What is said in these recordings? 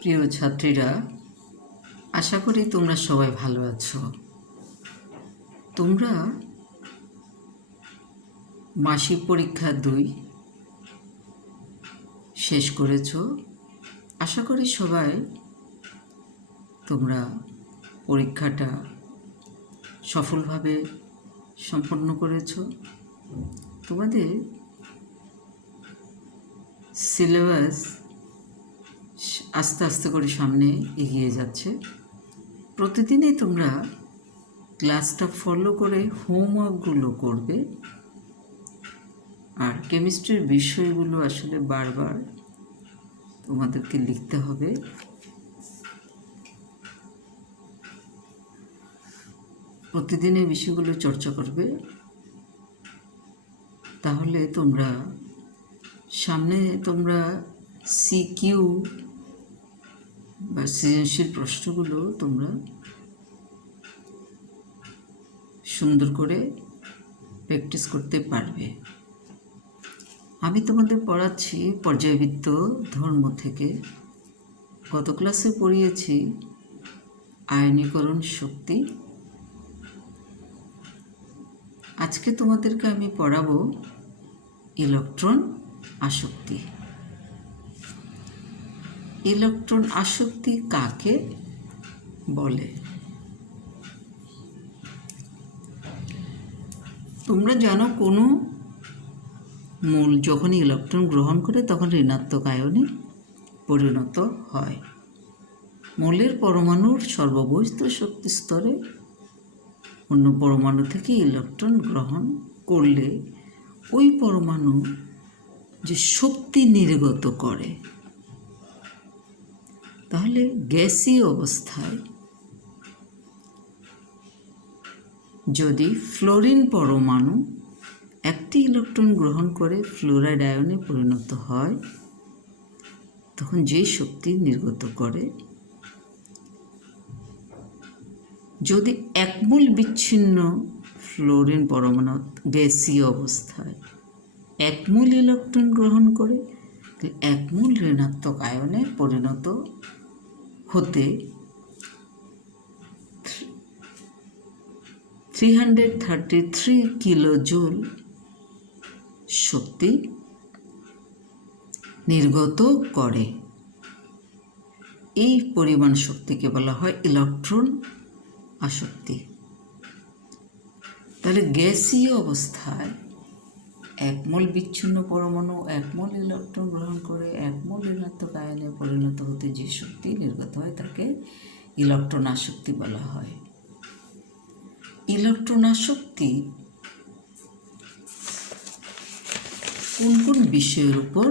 প্রিয় ছাত্রীরা, আশা করি তোমরা সবাই ভালো আছো। তোমরা মাসিক পরীক্ষা 2 শেষ করেছ। আশা করি সবাই তোমরা পরীক্ষাটা সফলভাবে সম্পন্ন করেছ। তোমাদের সিলেবাস আস্তে আস্তে করে সামনে এগিয়ে যাচ্ছে। প্রতিদিনই তোমরা ক্লাসটা ফলো করে হোমওয়ার্কগুলো করবে, আর কেমিস্ট্রির বিষয়গুলো আসলে বারবার তোমাদেরকে লিখতে হবে। প্রতিদিন এই বিষয়গুলো চর্চা করবে, তাহলে সামনে তোমরা সিকিউ বা সৃজনশীল প্রশ্নগুলো তোমরা সুন্দর করে প্র্যাকটিস করতে পারবে। আমি তোমাদের পড়াচ্ছি পর্যায়বৃত্ত ধর্ম থেকে। গত ক্লাসে পড়িয়েছি আয়নীকরণ শক্তি। আজকে তোমাদেরকে আমি পড়াবো ইলেকট্রন আসক্তি। ইলেকট্রন আসক্তি কাকে বলে? তোমরা জানো, কোনো মূল যখন ইলেকট্রন গ্রহণ করে তখন ঋণাত্মক আয়নে পরিণত হয়। মৌলের পরমাণুর সর্ববহিস্থ শক্তি স্তরে অন্য পরমাণু থেকে ইলেকট্রন গ্রহণ করলে ওই পরমাণু যে শক্তি নির্গত করে, তাহলে গ্যাসীয় অবস্থায় যদি ফ্লোরিন পরমাণু একটি ইলেকট্রন গ্রহণ করে ফ্লোরাইড আয়নে পরিণত হয়, তখন যে শক্তি নির্গত করে, যদি একমূল বিচ্ছিন্ন ফ্লোরিন পরমাণু গ্যাসীয় অবস্থায় একমূল ইলেকট্রন গ্রহণ করে, একমূল ঋণাত্মক আয়নে পরিণত হতে 333 কিলো জুল শক্তি নির্গত করে। এই পরিমাণ শক্তিকে বলা হয় ইলেকট্রন আসক্তি। তাহলে গ্যাসীয় অবস্থায় একমূল বিচ্ছিন্ন পরমাণু একমূল ইলেকট্রন গ্রহণ করে একমূল ঋণাত্মক আয়নে পরিণত হতে যে শক্তি নির্গত হয় তাকে ইলেকট্রন আসক্তি বলা হয়। ইলেকট্রন আসক্তি কোন কোন বিষয়ের উপর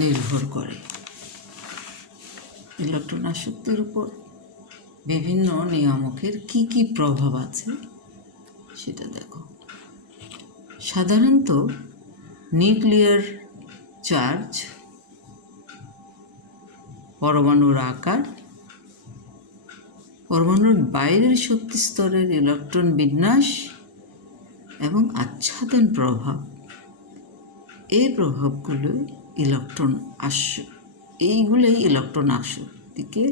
নির্ভর করে? ইলেকট্রন আসক্তির উপর বিভিন্ন নিয়ামকের কি কি প্রভাব আছে সেটা দেখো। সাধারণত নিউক্লিয়ার চার্জ, পরমাণুর আকার, পরমাণুর বাইরের শক্তি স্তরের ইলেকট্রন বিন্যাস এবং আচ্ছাদন প্রভাব, এই প্রভাবগুলো এইগুলোই ইলেকট্রন আসক্তিকে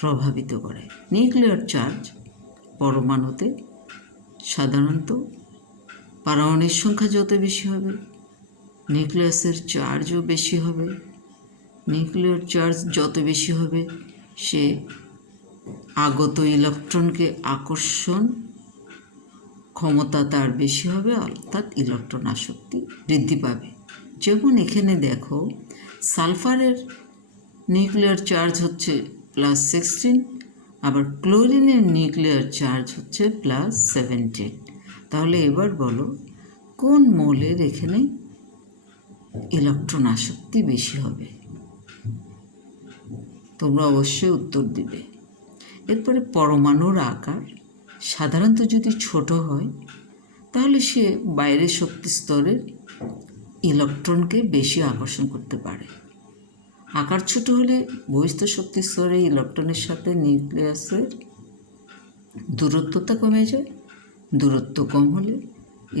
প্রভাবিত করে। নিউক্লিয়ার চার্জ, পরমাণুতে সাধারণত পারমাণবিক সংখ্যা যত বেশি হবে, নিউক্লিয়াসের চার্জও বেশি হবে। নিউক্লিয়ার চার্জ যত বেশি হবে, সে আগত ইলেকট্রনকে আকর্ষণ ক্ষমতা তার বেশি হবে, অর্থাৎ ইলেকট্রন আসক্তি বৃদ্ধি পাবে। যেমন এখানে দেখো, সালফারের নিউক্লিয়ার চার্জ হচ্ছে +16, আবার ক্লোরিনের নিউক্লিয়ার চার্জ হচ্ছে +17। তাহলে এবার বলো, কোন মৌলের এখানে ইলেকট্রন আসক্তি বেশি হবে? তোমরা অবশ্যই উত্তর দিবে। এরপরে পরমাণুর আকার সাধারণত যদি ছোট হয়, তাহলে সে বাইরের শক্তি স্তরের ইলেকট্রনকে বেশি আকর্ষণ করতে পারে। আকার ছোট হলে বহিস্থ শক্তি স্তরে ইলেকট্রনের সাথে নিউক্লিয়াসের দূরত্বটা কমে যায়। দূরত্ব কম হলে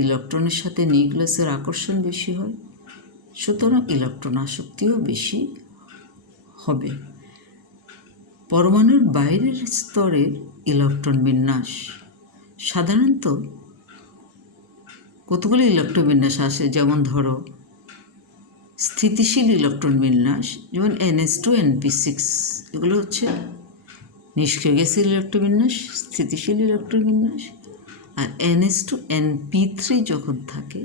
ইলেকট্রনের সাথে নিউক্লিয়াসের আকর্ষণ বেশি হয়, সুতরাং ইলেকট্রন আসক্তিও বেশি হবে। পরমাণুর বাইরের স্তরে ইলেকট্রন বিন্যাস সাধারণত কতগুলো ইলেকট্রন বিন্যাস আসে, যেমন ধরো স্থিতিশীল ইলেকট্রন বিন্যাস, যেমন NH2 NP6, এগুলো হচ্ছে নিষ্ক্রিয় গ্যাসের ইলেকট্রন বিন্যাস, স্থিতিশীল ইলেকট্রন বিন্যাস। আর NH2 NP3 যখন থাকে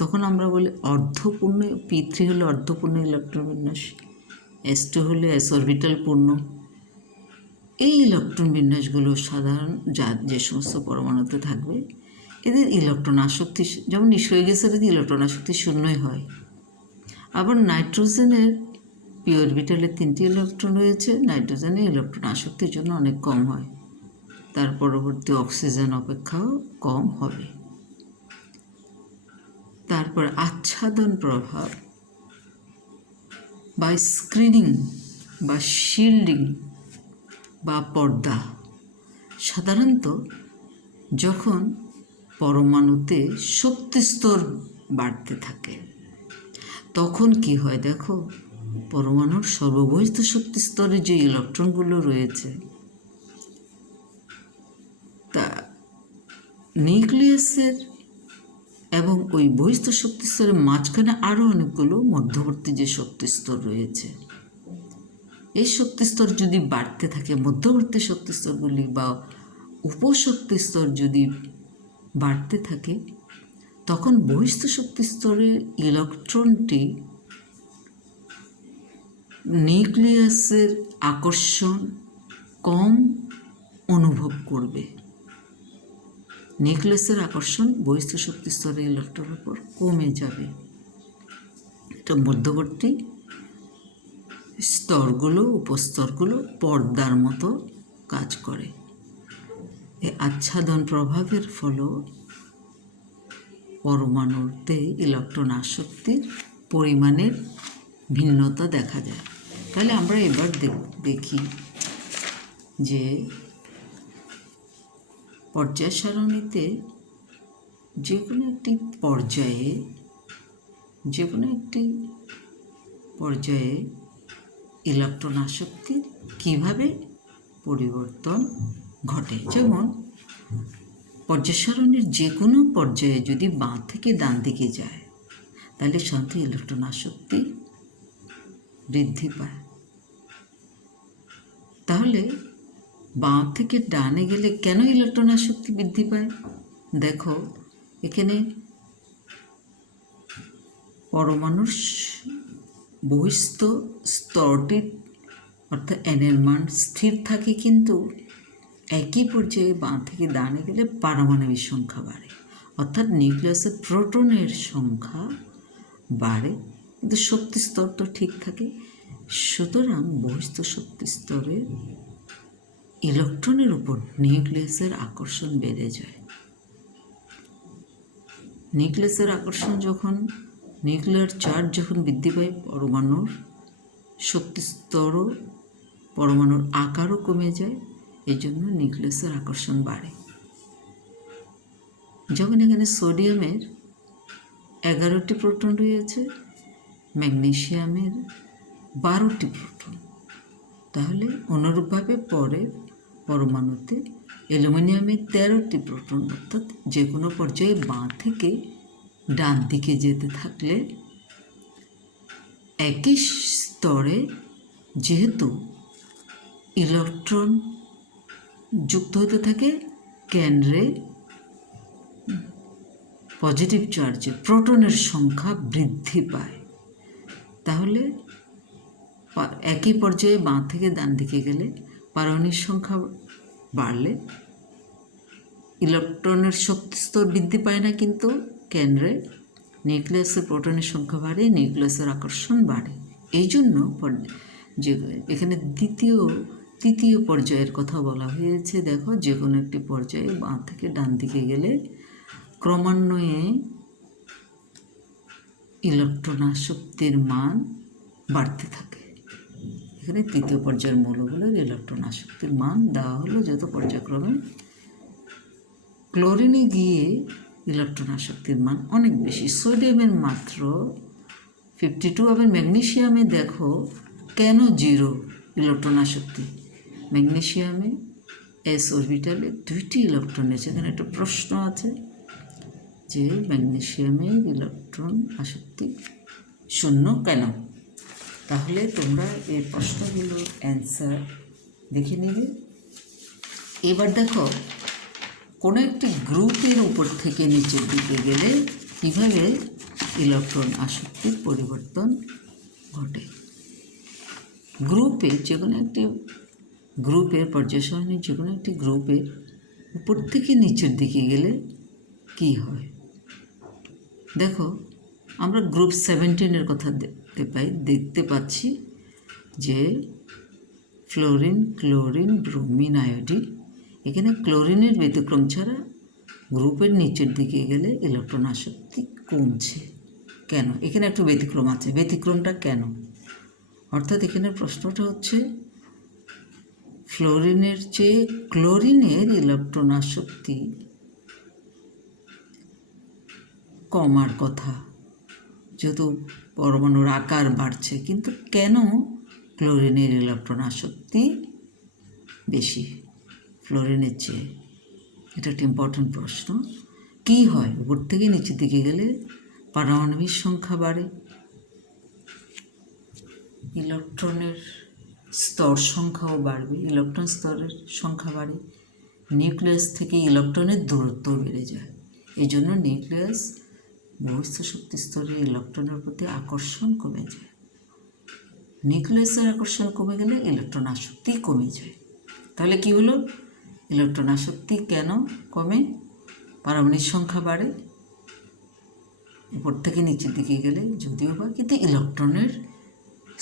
তখন আমরা বলি অর্ধপূর্ণ, P3 হলো অর্ধপূর্ণ ইলেকট্রন বিন্যাস, S2 হলে S অরবিটাল পূর্ণ। এই ইলেকট্রন বিন্যাসগুলো সাধারণ যে সমস্ত পরমাণুতে থাকবে এদের ইলেকট্রন আসক্তি, যেমন নিষ্ক্রিয় গ্যাসের ইলেকট্রন আসক্তি শূন্যই হয়। আবার নাইট্রোজেনের পি অরবিটালে 3টি ইলেকট্রন রয়েছে, নাইট্রোজেনের ইলেকট্রন আসক্তির জন্য অনেক কম হয়, তার পরবর্তী অক্সিজেন অপেক্ষাও কম হবে। তারপর আচ্ছাদন প্রভাব বা স্ক্রিনিং বা শিল্ডিং বা পর্দা সাধারণত যখন পরমাণুতে শক্তিস্তর বাড়তে থাকে তখন কি হয় দেখো, পরমাণুর সর্ববহিস্থ শক্তিস্তরে যে ইলেকট্রনগুলো রয়েছে তা নিউক্লিয়াসের এবং ওই বহিস্থ শক্তিস্তরের মাঝখানে আরও অনেকগুলো মধ্যবর্তী যে শক্তিস্তর রয়েছে, এই শক্তিস্তর যদি বাড়তে থাকে, মধ্যবর্তী শক্তিস্তরগুলি বা উপশক্তিস্তর যদি বাড়তে থাকে, তখন বহিস্থ শক্তিস্তরের ইলেকট্রনটি নিউক্লিয়াসের আকর্ষণ কম অনুভব করবে। নিউক্লিয়াসের আকর্ষণ বহিস্থ শক্তিস্তরের ইলেকট্রনের উপর কমে যাবে। এটা মধ্যবর্তী স্তরগুলো, উপস্তরগুলো পর্দার মতো কাজ করে। এই আচ্ছাদন প্রভাবের ফলেও পরমাণুতে ইলেকট্রন আসক্তির পরিমাণের ভিন্নতা দেখা যায়। তাহলে আমরা এবার দেখি যে পর্যায় সারণীতে যে কোনো একটি পর্যায়ে ইলেকট্রন আসক্তির কীভাবে পরিবর্তন ঘটে। যেমন পর্যায় সারণীর যে কোনো পর্যায়ে যদি বাঁ থেকে ডান দিকে যায় তাহলে সাধারণত ইলেকট্রন আসক্তি বৃদ্ধি পায়। তাহলে বাঁ থেকে ডানে গেলে কেন ইলেকট্রন আসক্তি বৃদ্ধি পায়? দেখো, এখানে পরমাণুর বহিস্থ স্তরটি অর্থাৎ এনের মান স্থির থাকে, কিন্তু একই পর্যায়ে বাঁ থেকে ডানে গেলে পারমাণবিক সংখ্যা বাড়ে, অর্থাৎ নিউক্লিয়াসের প্রোটনের সংখ্যা বাড়ে, কিন্তু শক্তি স্তর তো ঠিক থাকে। সুতরাং বহিস্থ শক্তি স্তরের ইলেকট্রনের উপর নিউক্লিয়াসের আকর্ষণ বেড়ে যায়। নিউক্লিয়াসের আকর্ষণ যখন, নিউক্লিয়ার চার্জ যখন বৃদ্ধি পায়, পরমাণুর শক্তিস্তরও, পরমাণুর আকারও কমে যায়, এই জন্য নিউক্লিয়াসের আকর্ষণ বাড়ে। যেমন এখানে সোডিয়ামের 11টি প্রোটন রয়েছে, ম্যাগনেসিয়ামের 12টি প্রোটন। তাহলে অনুরূপভাবে পরের পরমাণুতে অ্যালুমিনিয়ামের 13টি প্রোটন, অর্থাৎ যে কোনো পর্যায়ে বাঁ থেকে ডান দিকে যেতে থাকলে একই স্তরে যেহেতু ইলেকট্রন যুক্ত হতে থাকে, কেন্দ্রে পজিটিভ চার্জে প্রোটনের সংখ্যা বৃদ্ধি পায়। তাহলে একই পর্যায়ে বাঁ থেকে ডান দিকে গেলে পারমাণবিক সংখ্যা বাড়লে ইলেকট্রনের শক্তিস্তর বৃদ্ধি পায় না, কিন্তু কেন্দ্রে নিউক্লিয়াসের প্রোটনের সংখ্যা বাড়ে, নিউক্লিয়াসের আকর্ষণ বাড়ে। এই জন্য যে এখানে তৃতীয় পর্যায়ের কথা বলা হয়েছে। দেখো, যে কোনো একটি পর্যায়ে বাঁ থেকে ডান দিকে গেলে ক্রমান্বয়ে ইলেকট্রন আসক্তির মান বাড়তে থাকে। এখানে তৃতীয় পর্যায়ের মৌলগুলোর ইলেকট্রন আসক্তির মান দেওয়া হলো যত পর্যায়ক্রমে ক্লোরিনে গিয়ে ইলেকট্রন আসক্তির মান অনেক বেশি। সোডিয়ামের মাত্র 52, আবার ম্যাগনেসিয়ামে দেখো কেন 0 ইলেকট্রন আসক্তি, ম্যাগনেসিয়ামে এস অরবিটালে 2টি ইলেকট্রন আছে। এখানে একটা প্রশ্ন আছে যে ম্যাগনেসিয়ামের ইলেকট্রন আসক্তি 0 কেন? তাহলে তোমরা এই প্রশ্নগুলোর অ্যান্সার দেখে নেবে। এবার দেখো, কোনো একটি গ্রুপের উপর থেকে নিচের দিকে গেলে কীভাবে ইলেকট্রন আসক্তির পরিবর্তন ঘটে। গ্রুপে যে কোনো একটি গ্রুপের পর্যায় সারণী যে কোনো একটি গ্রুপের উপর থেকে নিচের দিকে গেলে কি হয় দেখো। আমরা গ্রুপ 17-এর কথা দেখতে পাচ্ছি যে ফ্লোরিন, ক্লোরিন, ব্রোমিন, আয়োডিন। এখানে ক্লোরিনের ব্যতিক্রম ছাড়া গ্রুপের নিচের দিকে গেলে ইলেকট্রন আসক্তি কমছে। কেন? এখানে একটু ব্যতিক্রম আছে। ব্যতিক্রমটা কেন? অর্থাৎ এখানে প্রশ্নটা হচ্ছে ফ্লোরিনের চেয়ে ক্লোরিনের ইলেকট্রন আসক্তি কমার কথা, যেহেতু পরমাণুর আকার বাড়ছে, কিন্তু কেন ক্লোরিনের ইলেকট্রন আসক্তি বেশি ফ্লোরিনের চেয়ে? এটা একটা ইম্পর্ট্যান্ট প্রশ্ন। কী হয়? উপর থেকে নিচের দিকে গেলে পারমাণবিক সংখ্যা বাড়ে, ইলেকট্রনের স্তর সংখ্যাও বাড়বে, ইলেকট্রন স্তরের সংখ্যা বাড়ে, নিউক্লিয়াস থেকে ইলেকট্রনের দূরত্ব বেড়ে যায়। এই জন্য নিউক্লিয়াস বহিঃস্থ শক্তি স্তরে ইলেকট্রনের প্রতি আকর্ষণ কমে যায়। নিউক্লিয়াসের আকর্ষণ কমে গেলে ইলেকট্রন আসক্তি কমে যায়। তাহলে কি হলো? ইলেকট্রন আসক্তি কেন কমে? পারমাণবিক সংখ্যা বাড়ে উপর থেকে নিচের দিকে গেলে, যদিও বা, কিন্তু ইলেকট্রনের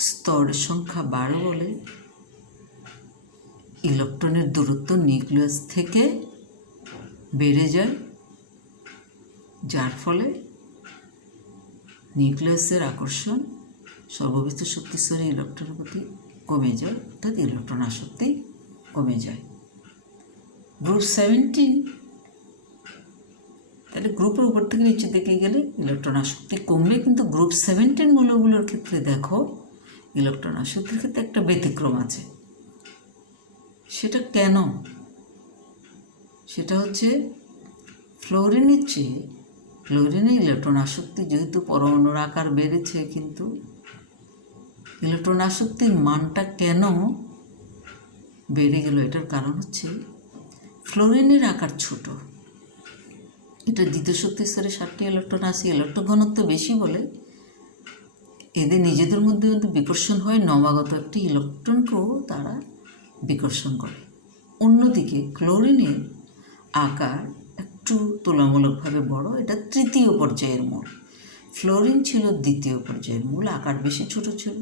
স্তরের সংখ্যা বাড়ে বলে ইলেকট্রনের দূরত্ব নিউক্লিয়াস থেকে বেড়ে যায়, যার ফলে নিউক্লিয়াসের আকর্ষণ সর্ববিস্ত শক্তি স্তরে ইলেকট্রনের প্রতি কমে যায়, অর্থাৎ ইলেকট্রন আসক্তি কমে যায়। গ্রুপ 17, তাহলে গ্রুপের উপর থেকে নিচের দিকে গেলে ইলেকট্রন আসক্তি কমবে, কিন্তু গ্রুপ 17 মৌলগুলোর ক্ষেত্রে দেখো ইলেকট্রন আসক্তির ক্ষেত্রে একটা ব্যতিক্রম আছে। সেটা কেন? সেটা হচ্ছে ফ্লোরিনের চেয়ে ক্লোরিনের ইলেকট্রন আসক্তি, যেহেতু পরমাণুর আকার বেড়েছে, কিন্তু ইলেকট্রন আসক্তির মানটা কেন বেড়ে গেল? এটার কারণ হচ্ছে ফ্লোরিনের আকার ছোট, এটা দ্বিতীয় শক্তি স্তরে 7টি ইলেকট্রন আছে, ইলেকট্রন ঘনত্ব বেশি বলে এদের নিজেদের মধ্যে বিকর্ষণ হয়, নবাগত একটি ইলেকট্রনকেও তারা বিকর্ষণ করে। অন্যদিকে ক্লোরিনের আকার একটু তুলনামূলকভাবে বড়, এটা তৃতীয় পর্যায়ের মূল। ফ্লোরিন ছিল দ্বিতীয় পর্যায়ের মূল, আকার বেশি ছোট ছিল,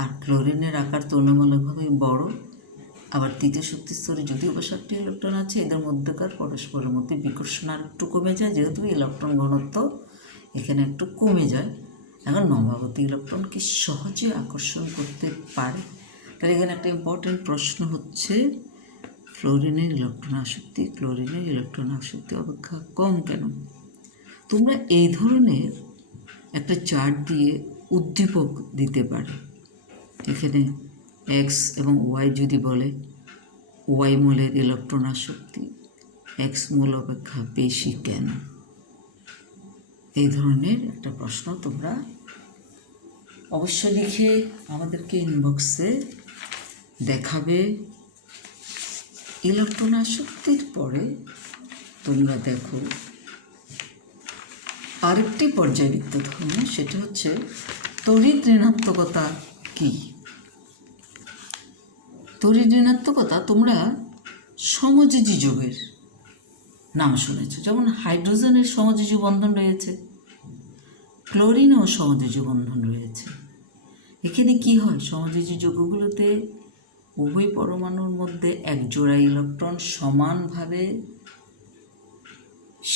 আর ক্লোরিনের আকার তুলনামূলকভাবে বড়। আবার তৃতীয় শক্তি স্তরে যদিও বা 7টি ইলেকট্রন আছে, এদের মধ্যকার পরস্পরের মধ্যে বিকর্ষণ আর একটু কমে যায়, যেহেতু ইলেকট্রন ঘনত্ব এখানে একটু কমে যায়। এখন নবাগত ইলেকট্রনকে সহজে আকর্ষণ করতে পারে। তাহলে এখানে একটা ইম্পর্টেন্ট প্রশ্ন হচ্ছে ফ্লোরিনের ইলেকট্রন আসক্তি ক্লোরিনের ইলেকট্রন আসক্তি অপেক্ষা কম কেন? তোমরা এই ধরনের একটা চার্ট দিয়ে উদ্দীপক দিতে পারে। এখানে এক্স এবং ওয়াই যদি বলে ওয়াই মূলের ইলেকট্রন আসক্তি এক্স মূল অপেক্ষা বেশি কেন? এই ধরনের একটা প্রশ্ন তোমরা অবশ্যই লিখে আমাদেরকে ইনবক্সে দেখাবে। ইলেকট্রন আসক্তির পরে তোমরা দেখো আরেকটি পর্যায়বৃত্ত ধর্ম, সেটা হচ্ছে তড়িৎ ঋণাত্মকতা কী? তড়িৎ ঋণাত্মকতা তোমরা সমযোজী যৌগের নাম শুনেছ, যেমন হাইড্রোজেনের সমযোজী বন্ধন রয়েছে, ক্লোরিনেও সমযোজী বন্ধন রয়েছে। এখানে কি হয়? সমযোজী যৌগগুলোতে উভয় পরমাণুর মধ্যে এক জোড়া ইলেকট্রন সমানভাবে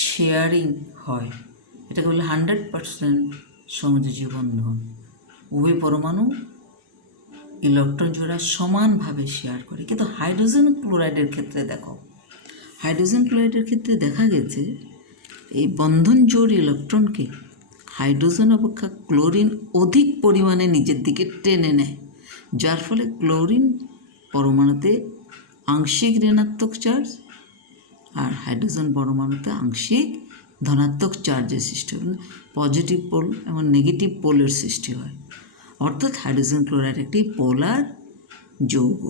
শেয়ারিং হয়, এটাকে বলে 100% সমযোজী বন্ধন। উভয় পরমাণু ইলেকট্রন জোড়া সমানভাবে শেয়ার করে। কিন্তু হাইড্রোজেন ক্লোরাইডের ক্ষেত্রে দেখো, হাইড্রোজেন ক্লোরাইডের ক্ষেত্রে দেখা গেছে এই বন্ধন জোড় ইলেকট্রনকে হাইড্রোজেন অপেক্ষা ক্লোরিন অধিক পরিমাণে নিজের দিকে টেনে নেয়, যার ফলে ক্লোরিন পরমাণুতে আংশিক ঋণাত্মক চার্জ, আর হাইড্রোজেন পরমাণুতে আংশিক ধনাত্মক চার্জের সৃষ্টি হয়, পজিটিভ পোল এবং নেগেটিভ পোলের সৃষ্টি হয়। অর্থাৎ হাইড্রোজেন ক্লোরাইড একটি পোলার যৌগ।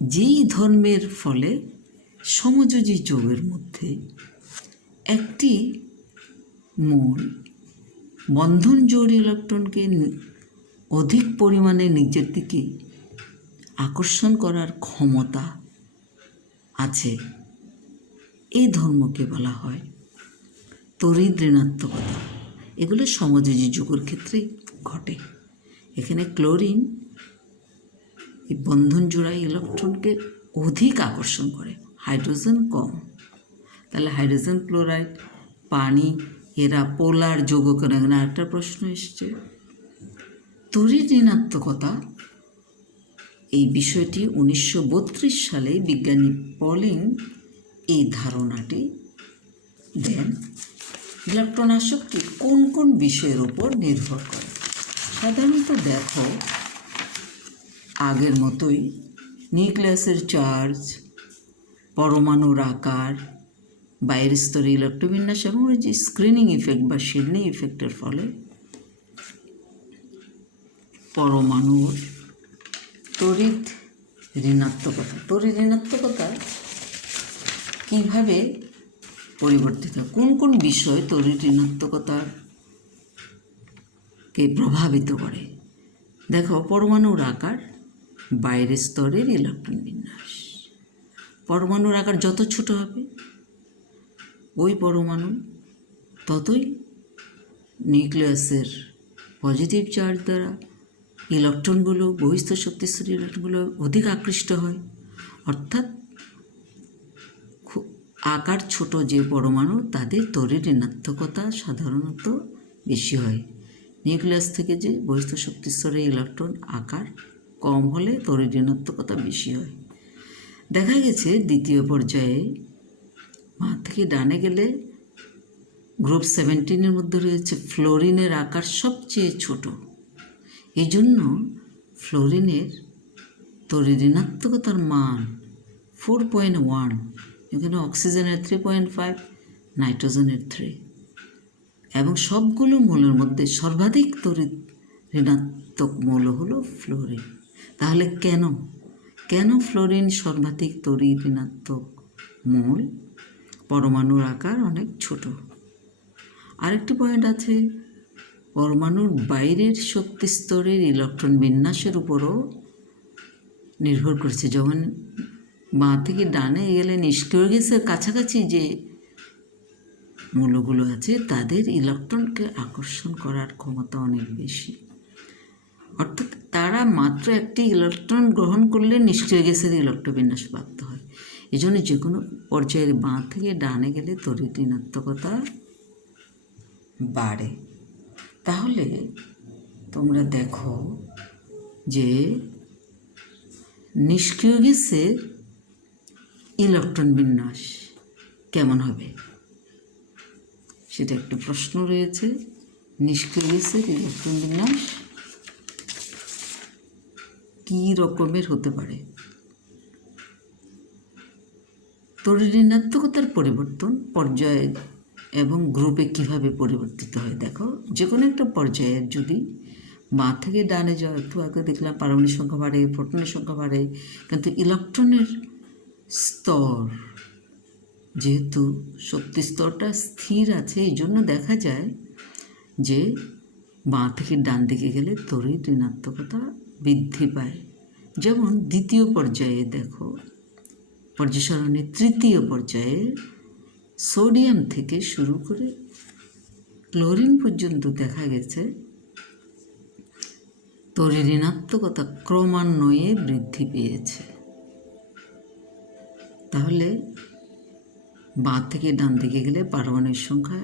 যেই ধর্মের ফলে সমযোজী যৌগের মধ্যে একটি মূল বন্ধন জোড় ইলেকট্রনকে অধিক পরিমাণে নিজের দিকে আকর্ষণ করার ক্ষমতা আছে, এই ধর্মকে বলা হয় তড়িৎ ঋণাত্মকতা। এগুলো সমযোজী যৌগের ক্ষেত্রে ঘটে। এখানে ক্লোরিন এই বন্ধন জোড়া ইলেকট্রনকে অধিক আকর্ষণ করে, হাইড্রোজেন কম। তাহলে হাইড্রোজেন ক্লোরাইড, পানি, এরা পোলার যৌগ কেন? এখানে আরেকটা প্রশ্ন এসছে। তড়িৎ ঋণাত্মকতা এই বিষয়টি 1932 সালে বিজ্ঞানী পলিং এই ধারণাটি দেন। ইলেকট্রন আসক্তি কোন কোন বিষয়ের উপর নির্ভর করে? সাধারণত দেখো আগের মতোই নিউক্লিয়াসের চার্জ, পরমাণুর আকার, বাইরের স্তরে ইলেকট্রোবিন্যাস এবং ওই যে স্ক্রিনিং ইফেক্ট বা শিল্ডিং ইফেক্টের ফলে পরমাণুর তড়িৎ ঋণাত্মকতা কীভাবে পরিবর্তিত, কোন কোন বিষয় তড়িৎ ঋণাত্মকতাকে প্রভাবিত করে? দেখো, পরমাণুর আকার, বাইরের স্তরের ইলেকট্রন বিন্যাস। পরমাণুর আকার যত ছোট হবে ওই পরমাণু ততই নিউক্লিয়াসের পজিটিভ চার্জ দ্বারা ইলেকট্রনগুলো, বহিস্থ শক্তিস্তরী ইলেকট্রনগুলো অধিক আকৃষ্ট হয়। অর্থাৎ আকার ছোট যে পরমাণু তাদের তড়িৎ ঋণাত্মকতা সাধারণত বেশি হয়। নিউক্লিয়াস থেকে যে বহিস্থ শক্তিস্তরের ইলেকট্রন আকার কম হলে তড়িৎ ঋণাত্মকতা বেশি হয়। দেখা গেছে দ্বিতীয় পর্যায়ে বাঁ থেকে ডানে গেলে গ্রুপ 17 মধ্যে রয়েছে ফ্লোরিনের আকার সবচেয়ে ছোট। এই জন্য ফ্লোরিনের তড়িৎ ঋণাত্মকতার মান 4.1, এখানে অক্সিজেনের 3.5, নাইট্রোজেনের 3, এবং সবগুলো মৌলের মধ্যে সর্বাধিক তড়িৎ ঋণাত্মক মৌল হলো ফ্লোরিন। তাহলে কেন ফ্লোরিন সর্বাধিক তড়িৎ ঋণাত্মক মৌল? পরমাণুর আকার অনেক ছোট। আরেকটি পয়েন্ট আছে, পরমাণুর বাইরের শক্তি স্তরের ইলেকট্রন বিন্যাসের উপরও নির্ভর করছে। যখন বাঁ থেকে ডানে গেলে নিষ্ক্রিয় গ্যাসের কাছাকাছি যে মৌলগুলো আছে তাদের ইলেকট্রনকে আকর্ষণ করার ক্ষমতা অনেক বেশি। অর্থাৎ তারা মাত্র একটি ইলেকট্রন গ্রহণ করলে নিষ্ক্রিয় গ্যাসের ইলেকট্রন বিন্যাস প্রাপ্ত হয়। এই জন্য যে কোনো পর্যায়ের বাঁ থেকে ডানে গেলে তড়িৎ ঋণাত্মকতা বাড়ে। তাহলে তোমরা দেখো যে নিষ্ক্রিয় গ্যাসের ইলেকট্রন বিন্যাস কেমন হবে, সেটা একটু প্রশ্ন রয়েছে। নিষ্ক্রিয় গ্যাসের ইলেকট্রন বিন্যাস কী রকমের হতে পারে? তড়িৎ ঋণাত্মকতার পরিবর্তন পর্যায়ে এবং গ্রুপে কিভাবে পরিবর্তিত হয়। দেখো, যে কোনো একটা পর্যায়ের যদি বাঁ থেকে ডানে যাও, একটু আগে দেখলাম পারমাণবিক সংখ্যা বাড়ে, প্রোটনের সংখ্যা বাড়ে, কিন্তু ইলেকট্রনের স্তর যেহেতু শক্তি স্তরটা স্থির আছে, এই জন্য দেখা যায় যে বাঁ থেকে ডান দিকে গেলে তড়িৎ ঋণাত্মকতা বৃদ্ধি পায়। যেমন দ্বিতীয় পর্যায়ে দেখো, পর্যায় সারণীর তৃতীয় পর্যায়ে সোডিয়াম থেকে শুরু করে ক্লোরিন পর্যন্ত দেখা গেছে তড়িৎ ঋণাত্মকতা ক্রমান্বয়ে বৃদ্ধি পেয়েছে। তাহলে বাঁ থেকে ডান দিকে গেলে পারমাণবিক সংখ্যা,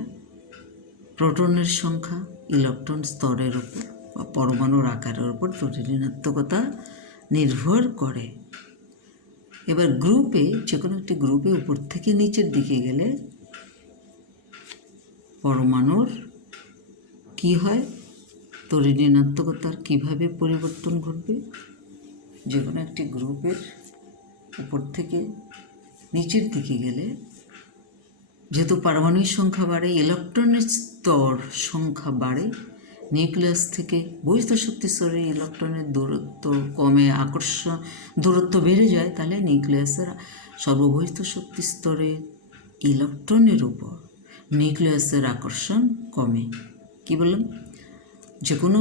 প্রোটনের সংখ্যা, ইলেকট্রন স্তরের উপর বা পরমাণুর আকারের উপর তড়িৎ ঋণাত্মকতা নির্ভর করে। এবার গ্রুপে, যে কোনো একটি গ্রুপে উপর থেকে নিচের দিকে গেলে পরমাণুর কি হয়, তড়িৎ ঋণাত্মকতার কীভাবে পরিবর্তন ঘটবে? যে কোনো একটি গ্রুপের উপর থেকে নিচের দিকে গেলে যেহেতু পারমাণবিক সংখ্যা বাড়ে, ইলেকট্রনের স্তর সংখ্যা বাড়ে, নিউক্লিয়াস থেকে বহিস্থ শক্তি স্তরে ইলেকট্রনের দূরত্ব কমে, আকর্ষণ দূরত্ব বেড়ে যায়, তাহলে নিউক্লিয়াসের সর্ববহিস্থ শক্তি স্তরে ইলেকট্রনের উপর নিউক্লিয়াসের আকর্ষণ কমে। কি বললাম? যে কোনো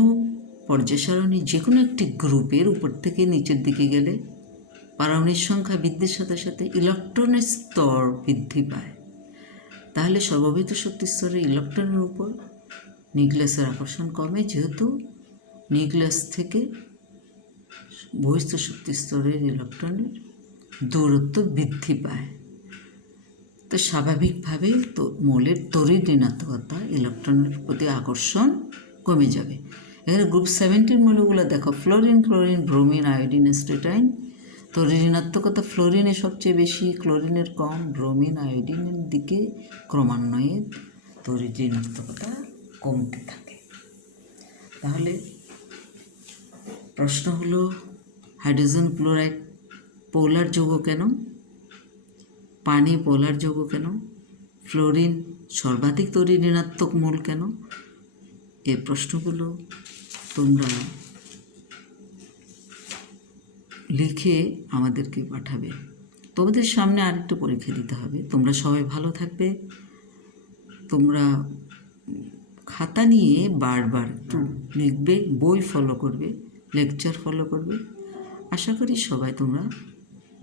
পর্যায় সারণী যে কোনো একটি গ্রুপের উপর থেকে নিচের দিকে গেলে পারমাণবিক সংখ্যা বৃদ্ধির সাথে সাথে ইলেকট্রনের স্তর বৃদ্ধি পায়, তাহলে সর্ববহিত শক্তি স্তরে ইলেকট্রনের উপর নিউক্লিয়াসের আকর্ষণ কমে, যেহেতু নিউক্লিয়াস থেকে বহিস্থ শক্তি স্তরের ইলেকট্রনের দূরত্ব বৃদ্ধি পায়। তো স্বাভাবিকভাবে তো মৌলের তড়িৎ ঋণাত্মকতা ইলেকট্রনের প্রতি আকর্ষণ কমে যাবে। এখানে গ্রুপ 70 মৌলগুলো দেখো, ফ্লোরিন, ক্লোরিন, ব্রোমিন, আয়োডিন, স্ট্রেটাইন। তড়িৎ ঋণাত্মকতা ফ্লোরিনে সবচেয়ে বেশি, ক্লোরিনের কম, ব্রোমিন, আয়োডিনের দিকে ক্রমান্বয়ে তড়িৎ ঋণাত্মকতা কমতে থাকে। তাহলে প্রশ্ন হলো, হাইড্রোজেন ক্লোরাইড পোলার যৌগ কেন? পানি পোলার যৌগ কেন? ফ্লোরিন সর্বাধিক তড়িৎ ঋণাত্মক মূল কেন? এই প্রশ্নগুলো তোমরা লিখে আমাদেরকে পাঠাবে। তোমাদের সামনে আরেকটু পরীক্ষা দিতে হবে। তোমরা সবাই ভালো থাকবে। তোমরা খাতা নিয়ে বারবার একটু লিখবে, বই ফলো করবে, লেকচার ফলো করবে। আশা করি সবাই তোমরা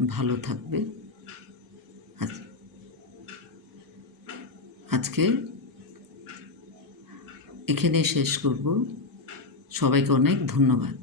ভালো থাকবে। আজকে এখানে শেষ করব। সবাইকে অনেক ধন্যবাদ।